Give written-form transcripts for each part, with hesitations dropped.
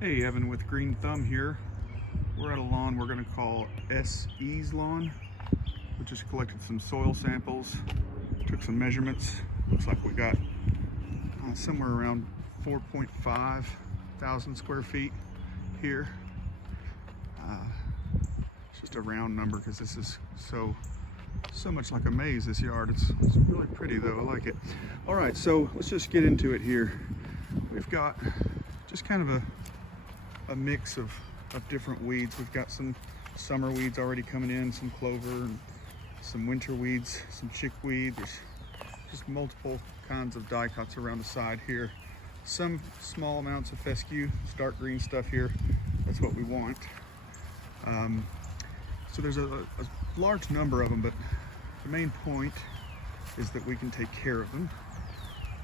Hey, Evan with Green Thumb here. We're at a lawn we're going to call SE's lawn. We just collected some soil samples, took some measurements. Looks like we got somewhere around 4.5 thousand square feet here. It's just a round number because this is so much like a maze, this yard. It's really pretty though, I like it. All right, so let's just get into it here. We've got just kind of a mix of different weeds. We've got some summer weeds already coming in, some clover and some winter weeds, some chickweed. There's just multiple kinds of dicots around the side here. Some small amounts of fescue, dark green stuff here. That's what we want. So there's a large number of them, but the main point is that we can take care of them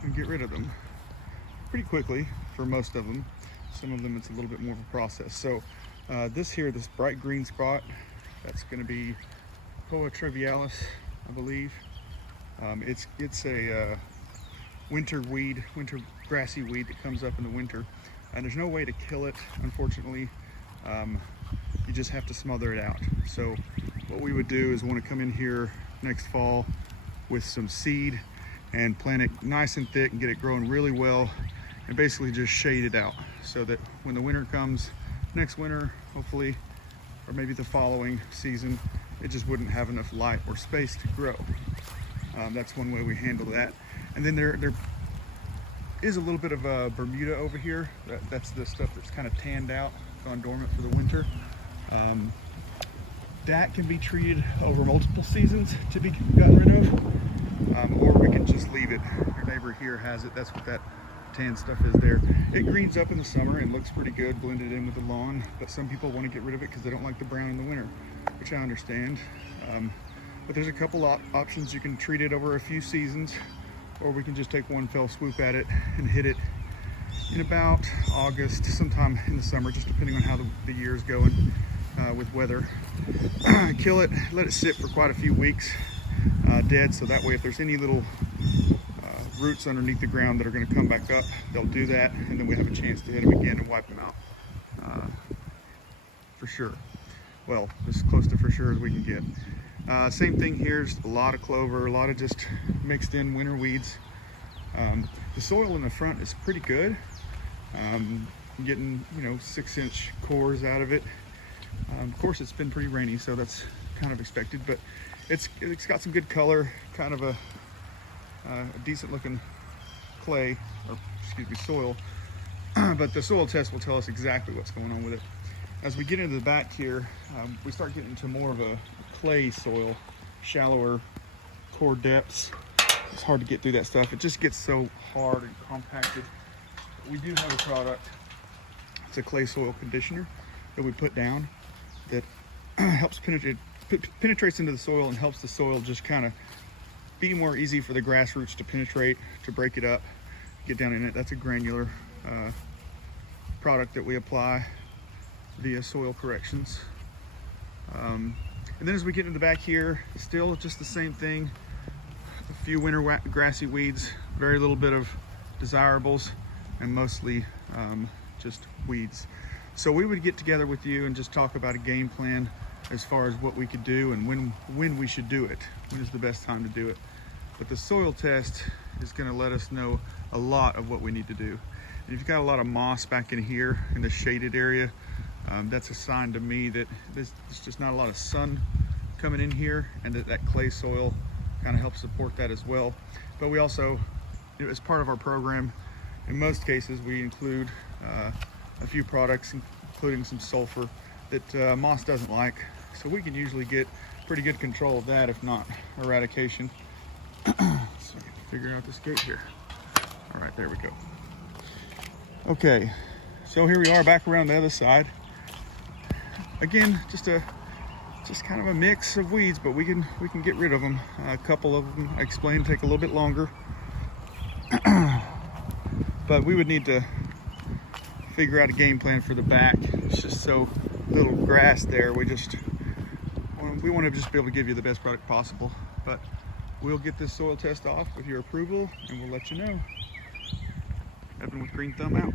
and get rid of them pretty quickly for most of them. Some of them it's a little bit more of a process. So this bright green spot, that's going to be Poa trivialis, I believe. It's a winter grassy weed that comes up in the winter, and there's no way to kill it, unfortunately. You just have to smother it out. So what we would do is want to come in here next fall with some seed and plant it nice and thick and get it growing really well, and basically just shade it out so that when the winter comes, next winter hopefully, or maybe the following season, it just wouldn't have enough light or space to grow. That's one way we handle that. And then there is a little bit of a Bermuda over here. That's the stuff that's kind of tanned out, gone dormant for the winter. That can be treated over multiple seasons to be gotten rid of, or we can just leave it. Your neighbor here has it. That's what that tan stuff is there. It greens up in the summer and looks pretty good blended in with the lawn, but some people want to get rid of it because they don't like the brown in the winter, which I understand. But there's a couple options. You can treat it over a few seasons, or we can just take one fell swoop at it and hit it in about August, sometime in the summer, just depending on how the year is going with weather. Kill it, let it sit for quite a few weeks dead, so that way if there's any little roots underneath the ground that are going to come back up, they'll do that, and then we have a chance to hit them again and wipe them out for sure. Well, as close to for sure as we can get. Same thing here, just a lot of clover, a lot of just mixed in winter weeds. The soil in the front is pretty good. Getting 6-inch cores out of it. Of course, it's been pretty rainy, so that's kind of expected, but it's got some good color, kind of a decent looking clay, or excuse me, soil. But the soil test will tell us exactly what's going on with it. As we get into the back here, we start getting into more of a clay soil, shallower core depths. It's hard to get through that stuff. It just gets so hard and compacted. We do have a product. It's a clay soil conditioner that we put down that helps penetrates into the soil and helps the soil just kind of be more easy for the grass roots to penetrate, to break it up, get down in it. That's a granular product that we apply via soil corrections. And then as we get into the back here, still just the same thing. A few winter grassy weeds, very little bit of desirables, and mostly just weeds. So we would get together with you and just talk about a game plan as far as what we could do and when we should do it. When is the best time to do it? But the soil test is going to let us know a lot of what we need to do. And if you've got a lot of moss back in here in the shaded area, that's a sign to me that there's just not a lot of sun coming in here, and that clay soil kind of helps support that as well. But we also, as part of our program, in most cases we include a few products, including some sulfur that moss doesn't like. So we can usually get pretty good control of that, if not eradication. So figuring out this gate here. All right, there we go. Okay, so here we are back around the other side. Again, just kind of a mix of weeds, but we can get rid of them. A couple of them, I explained, take a little bit longer. But we would need to figure out a game plan for the back. It's just so little grass there. We want to just be able to give you the best product possible. But we'll get this soil test off with your approval, and we'll let you know. Evan with Green Thumb out.